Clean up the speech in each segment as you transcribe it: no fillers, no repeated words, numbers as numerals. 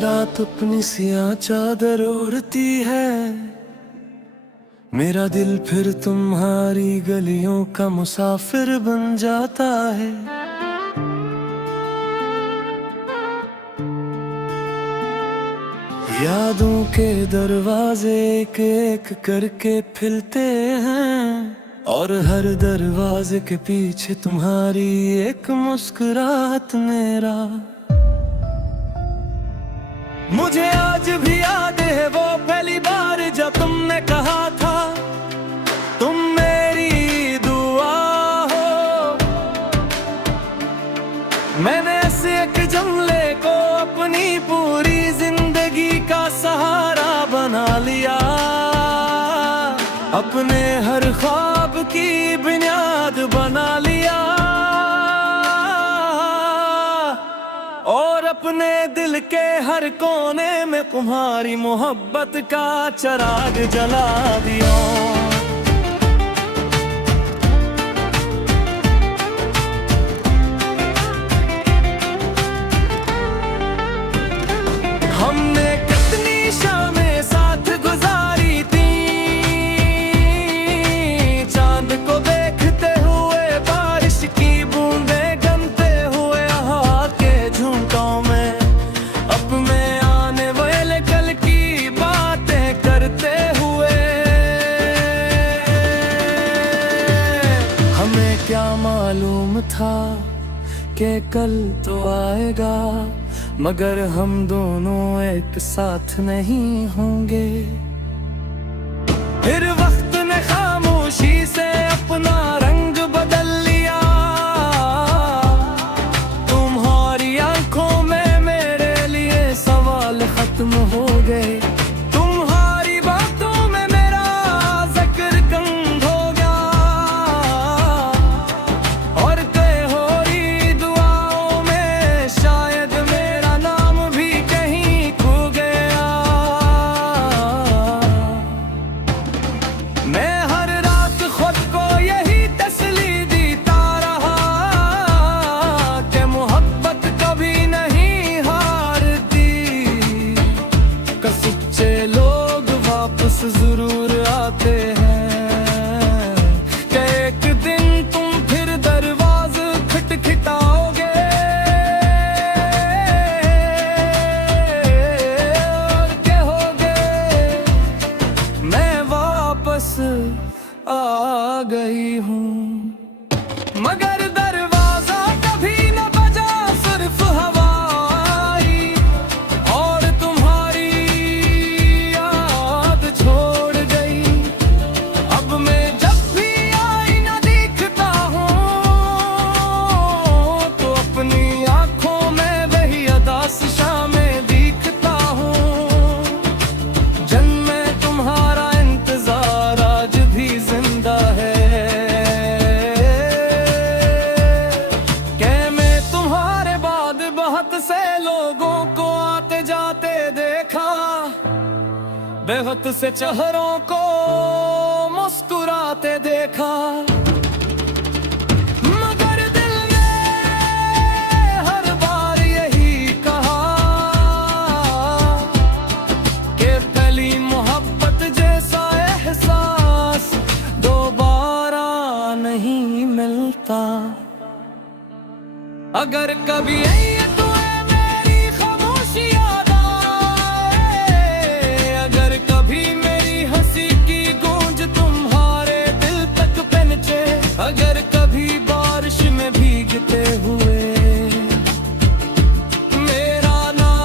रात अपनी सियाह चादर ओढ़ती है, मेरा दिल फिर तुम्हारी गलियों का मुसाफिर बन जाता है। यादों के दरवाजे एक एक करके खुलते हैं, और हर दरवाजे के पीछे तुम्हारी एक मुस्कुराहट। मेरा मुझे आज भी याद है वो पहली बार जब तुमने कहा था तुम मेरी दुआ हो। मैंने ऐसे एक जुमले को अपनी पूरी जिंदगी का सहारा बना लिया, अपने हर ख्वाब की बुनियाद बना लिया, और अपने दिल के हर कोने में तुम्हारी मोहब्बत का चिराग जला दिया। हमने कितनी शामें साथ गुजारी थी, चांद को देखते हुए बारिश की बूंदें गनते हुए हवा के झुंडों में, अब में आने वाले कल की बातें करते हुए। हमें क्या मालूम था कि कल तो आएगा, मगर हम दोनों एक साथ नहीं होंगे। फिर वक्त ने खामोशी से अपना रंग बदल लिया, तुम्हारी आंखों में मेरे लिए सवाल खत्म हो गए, तुम्हारी बातों में मेरा जिक्र कम हो गया, और कई हो रही दुआओं में शायद मेरा नाम भी कहीं खो गया। मैं हर रात खुद को यही तसल्ली देता रहा कि मोहब्बत कभी नहीं हारती, कि सच्चे लोग वापस जरूर आते हैं, कि एक दिन तुम फिर दरवाज़े खटखटाओगे और कहोगे मैं वापस आ गई हूँ। मगर दरवाजा कभी न बजा, सिर्फ हवा आई और तुम्हारी याद छोड़ गई। अब मैं जब भी आईना देखता हूँ तो अपनी आंखों में वही अदास शामें दिखता हूँ। जन में तुम्हारा इंतजार आज भी जिंदा है, कि मैं तुम्हारे बाद बहुत से लोगों को आते जाते देखा, बहुत से चेहरों को मुस्कुराते देखा, मगर दिल ने हर बार यही कहा कि पहली मोहब्बत जैसा एहसास दोबारा नहीं मिलता। अगर कभी ये तुम्हें मेरी खामोशी याद आए, अगर कभी मेरी हंसी की गूंज तुम्हारे दिल तक पहुंचे, अगर कभी बारिश में भीगते हुए मेरा नाम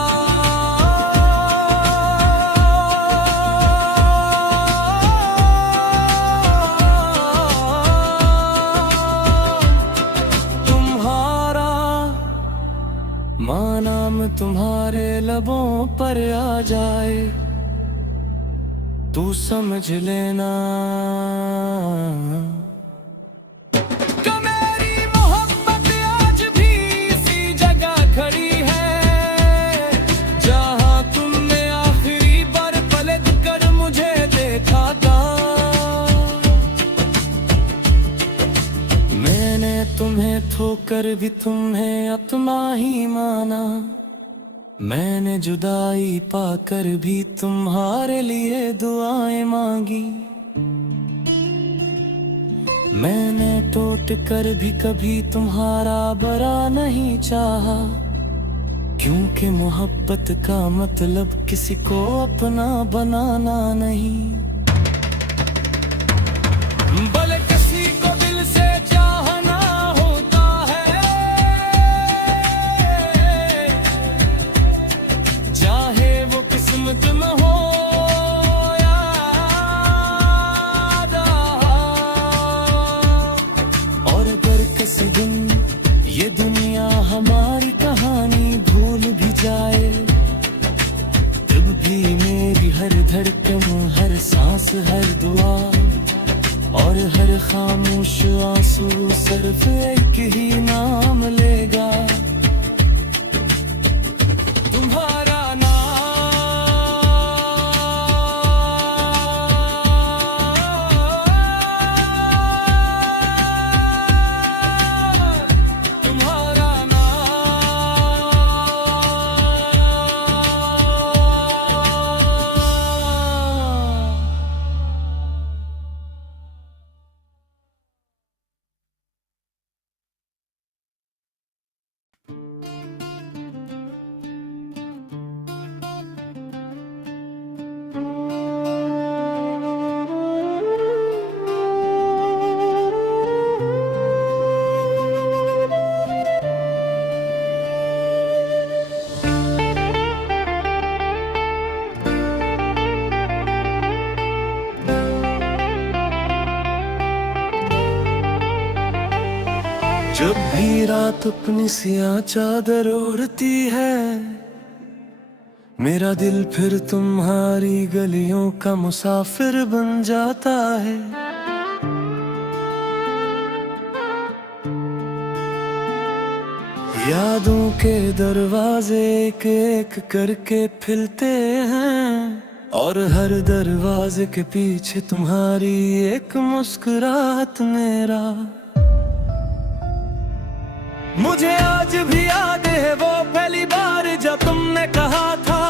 तुम्हारा माँ नाम तुम्हारे लबों पर आ जाए, तू समझ लेना कि मेरी मोहब्बत आज भी इसी जगह खड़ी है जहाँ तुमने आखिरी बार पलट कर मुझे देखा था। मैंने तुम्हें ठोकर भी तुम्हें आत्मा ही माना, मैंने जुदाई पाकर भी तुम्हारे लिए दुआएं मांगी। मैंने टूट कर भी कभी तुम्हारा बुरा नहीं चाहा, क्योंकि मोहब्बत का मतलब किसी को अपना बनाना नहीं। भले किसी को दिल से चाहना होता है, चाहे वो किस्मत में हो या अदा। और अगर किसी दिन ये दुनिया हमारी कहानी भूल भी जाए, तब भी मेरी हर धड़कन, हर सांस, हर दुआ और हर खामोश आंसू सिर्फ एक ही नाम लेगा, तुम्हारा जब भी रात अपनी सियाह चादर ओढ़ती है, मेरा दिल फिर तुम्हारी गलियों का मुसाफिर बन जाता है। यादों के दरवाजे एक एक करके खुलते हैं, और हर दरवाजे के पीछे तुम्हारी एक मुस्कुराहट मेरा। मुझे आज भी याद है वो पहली बार जब तुमने कहा था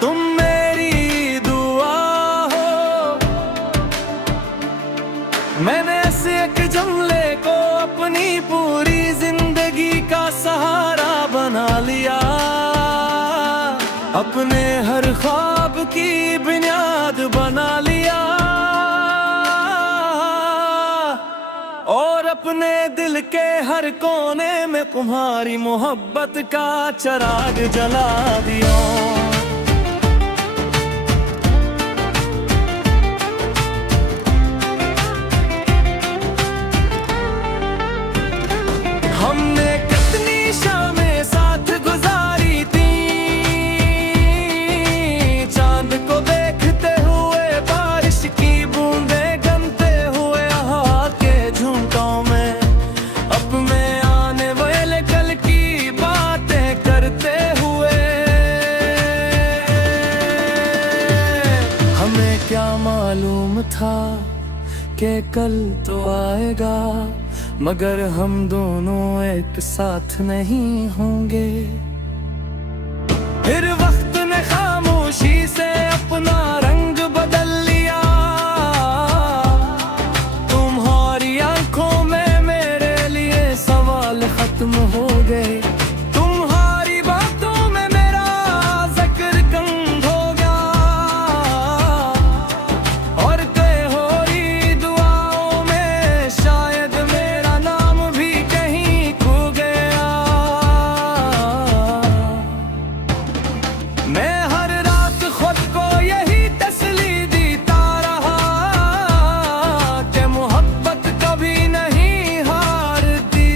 तुम मेरी दुआ हो। मैंने ऐसे एक जुमले को अपनी पूरी जिंदगी का सहारा बना लिया, अपने हर ख्वाब की बुनियाद बना लिया, और अपने दिल के हर कोने में तुम्हारी मोहब्बत का चिराग जला दिया। हमने कितनी शामें साथ गुजारी थी, चांद को देखते हुए बारिश की बूंदें गनते हुए हवा के झुंडों में, अब में आने वाले कल की बातें करते हुए। हमें क्या मालूम था कि कल तो आएगा, मगर हम दोनों एक साथ नहीं होंगे। फिर वक्त ने खामोशी से अपना रंग बदल लिया, तुम्हारी आंखों में मेरे लिए सवाल खत्म हो गए, तुम्हारी बातों में मेरा जिक्र कम हो गया, और कई हो रही दुआओं में शायद मेरा नाम भी कहीं खो गया। मैं हर रात खुद को यही तसल्ली देता रहा कि मोहब्बत कभी नहीं हारती,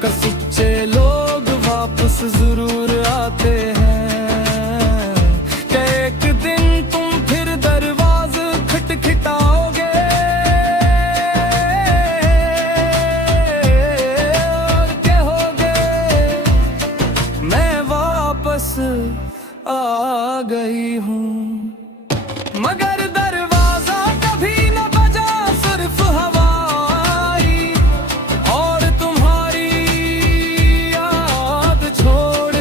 कि सच्चे लोग वापस जरूर आते हैं, कि एक दिन तुम फिर दरवाज़े खटखटाओगे और कहोगे मैं वापस आ गई हूँ। मगर दरवाजा कभी न बजा, सिर्फ हवा आई और तुम्हारी याद छोड़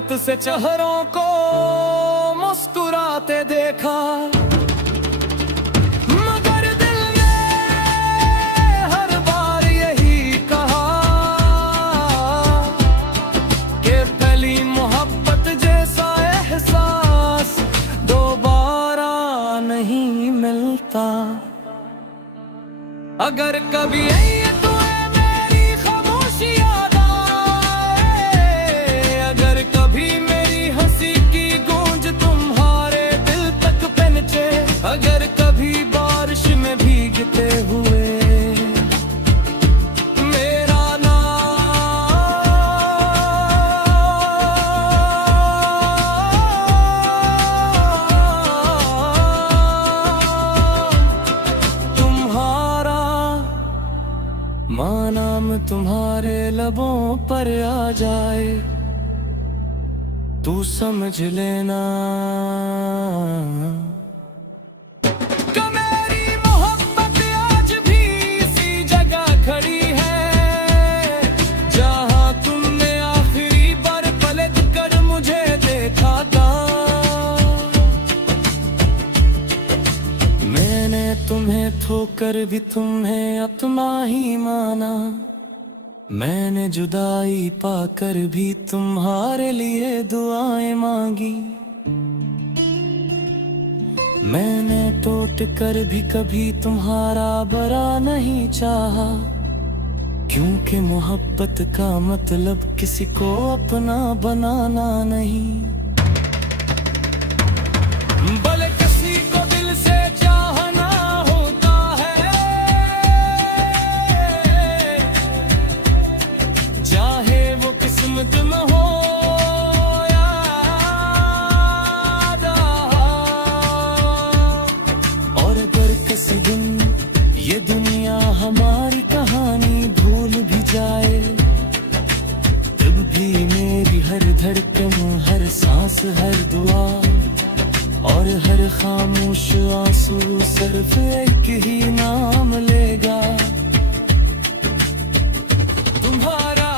मोहब्बत से चेहरों को मुस्कुराते देखा, मगर दिल ने हर बार यही कहा कि पहली मोहब्बत जैसा एहसास दोबारा नहीं मिलता। अगर कभी तुम्हें मेरी खामोशी याद आए, अगर कभी मेरी हंसी की गूंज तुम्हारे दिल तक पहुंचे, अगर कभी बारिश में भीगते हुए मेरा नाम तुम्हारे लबों पर आ जाए, तू समझ लेना कि मेरी मोहब्बत आज भी इसी जगह खड़ी है जहां तुमने आखिरी बार पलट कर मुझे देखा था। मैंने तुम्हें ठोकर भी तुम्हें अपना ही माना, मैंने जुदाई पाकर भी तुम्हारे लिए दुआएं मांगी, मैंने टूट कर भी कभी तुम्हारा बुरा नहीं चाहा, क्योंकि मोहब्बत का मतलब किसी को अपना बनाना नहीं, भले किसी को दिल से चाहना होता है, चाहे वो किस्मत में हो या अदा। और अगर किसी दिन ये दुनिया हमारी कहानी भूल भी जाए, तब भी मेरी हर धड़कन, हर सांस, हर दुआ और हर खामोश आंसू सिर्फ एक ही नाम लेगा, तुम्हारा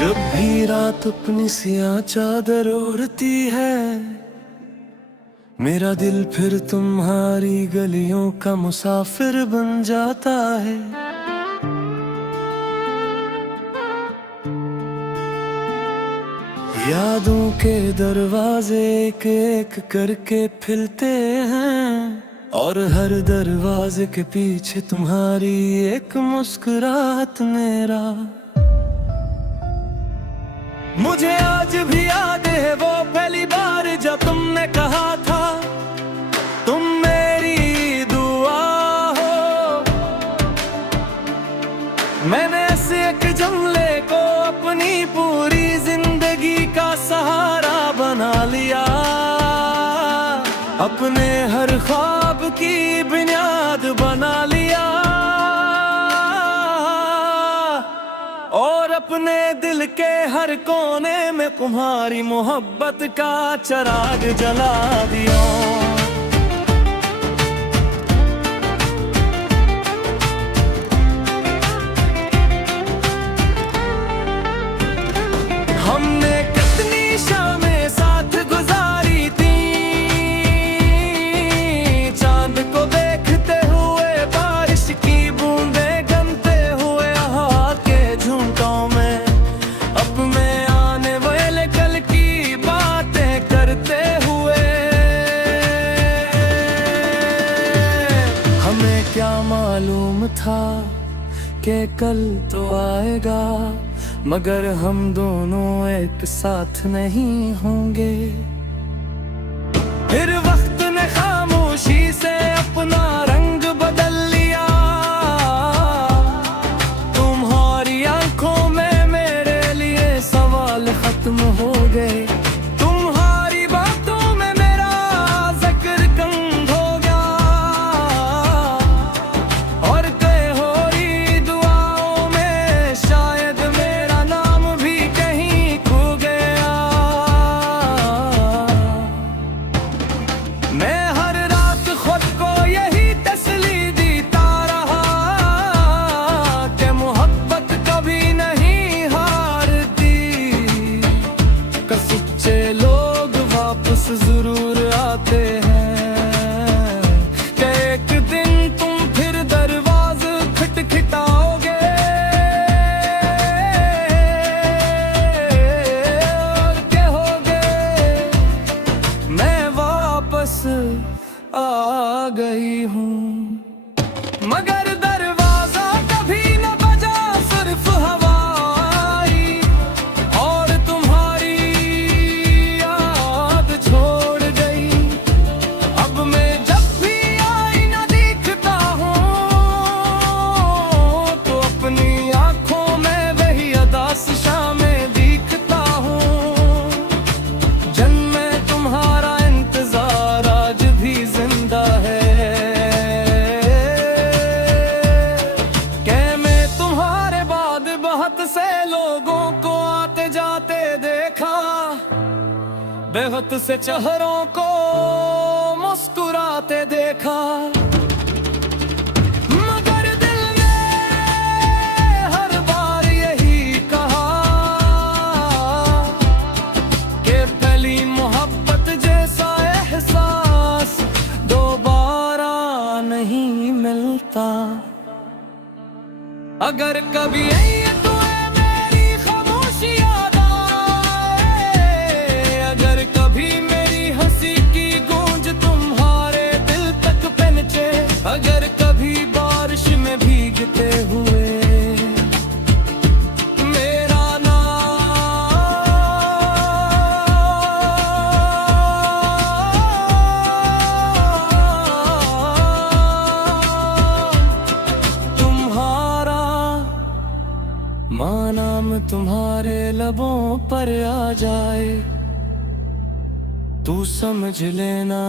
जब भी रात अपनी सियाह चादर ओढ़ती है, मेरा दिल फिर तुम्हारी गलियों का मुसाफिर बन जाता है। यादों के दरवाजे एक एक करके खुलते हैं, और हर दरवाजे के पीछे तुम्हारी एक मुस्कुराहट मेरा। मुझे आज भी याद है वो पहली बार जब तुमने कहा था तुम मेरी दुआ हो। मैंने ऐसे एक जुमले को अपनी पूरी जिंदगी का सहारा बना लिया, अपने हर ख्वाब की बुनियाद बना लिया, और अपने दिल के हर कोने में तुम्हारी मोहब्बत का चिराग जला दिया। हमने कितनी शामें साथ गुजारी थी, चांद को देखते हुए बारिश की बूंदें गनते हुए हवा के झूठों में, अपने आने वाले कल की बातें करते हुए। कल तो आएगा, मगर हम दोनों एक साथ नहीं होंगे। फिर वक्त ने खामोशी से अपना रंग बदल लिया, तुम्हारी आंखों में मेरे लिए सवाल खत्म हो गए। तुम्हारी बातों में मेरा जिक्र कम हो गया, और तेरी दुआओं में शायद मेरा नाम भी कहीं खो गया। मैं हर रात खुद को यही तसल्ली देता रहा कि मोहब्बत कभी नहीं हारती, कि सच्चे लोग वापस जरूर आते हैं, कि एक दिन तुम फिर दरवाज़ा खटखटाओगे और कहोगे मैं वापस आ गई हूँ। मगर दरवाजा कभी न बजा, सिर्फ हवा आई और तुम्हारी याद छोड़ गई। अब मैं जब भी आईना देखता हूँ तो अपनी आंखों में वही अदास शामें दिखता हूँ। जन में तुम्हारा इंतजार आज भी जिंदा है, कि मैं तुम्हारे बाद बहुत से लोगों को आते जाते देखा, बेहद से चेहरों को मुस्कुराते देखा। मगर दिल ने हर बार यही कहा कि पहली मोहब्बत जैसा एहसास दोबारा नहीं मिलता। अगर कभी ये तुम्हें मेरी खामोशी याद आए, अगर कभी मेरी हंसी की गूंज तुम्हारे दिल तक पहुंचे, अगर कभी बारिश में भीगते हुए मेरा माँ नाम तुम्हारे लबों पर आ जाए, तू समझ लेना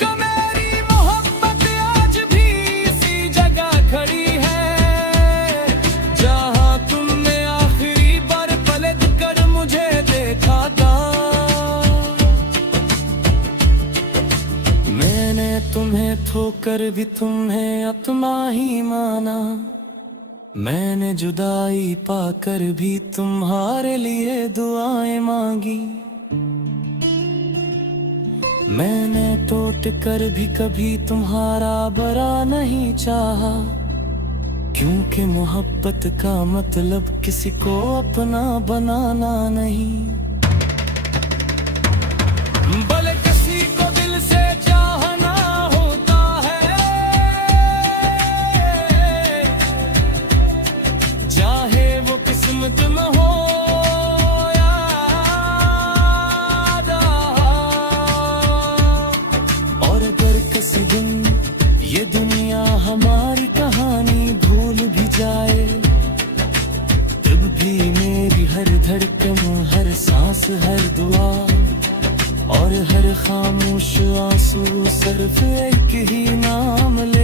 कि मेरी मोहब्बत आज भी इसी जगह खड़ी है, जहाँ तुमने आखिरी बार पलट कर मुझे देखा था। मैंने तुम्हें ठोकर भी तुम्हें अपना ही माना, मैंने जुदाई पाकर भी तुम्हारे लिए दुआएं मांगी। मैंने टूट कर भी कभी तुम्हारा बुरा नहीं चाहा, क्योंकि मोहब्बत का मतलब किसी को अपना बनाना नहीं। भले किसी को दिल से चाहना होता है, चाहे वो किस्मत में हो या अदा। और अगर किसी दिन ये दुनिया हमारी कहानी भूल भी जाए, तब भी मेरी हर धड़कन, हर सांस, हर दुआ और हर खामोश आंसू सिर्फ एक ही नाम ले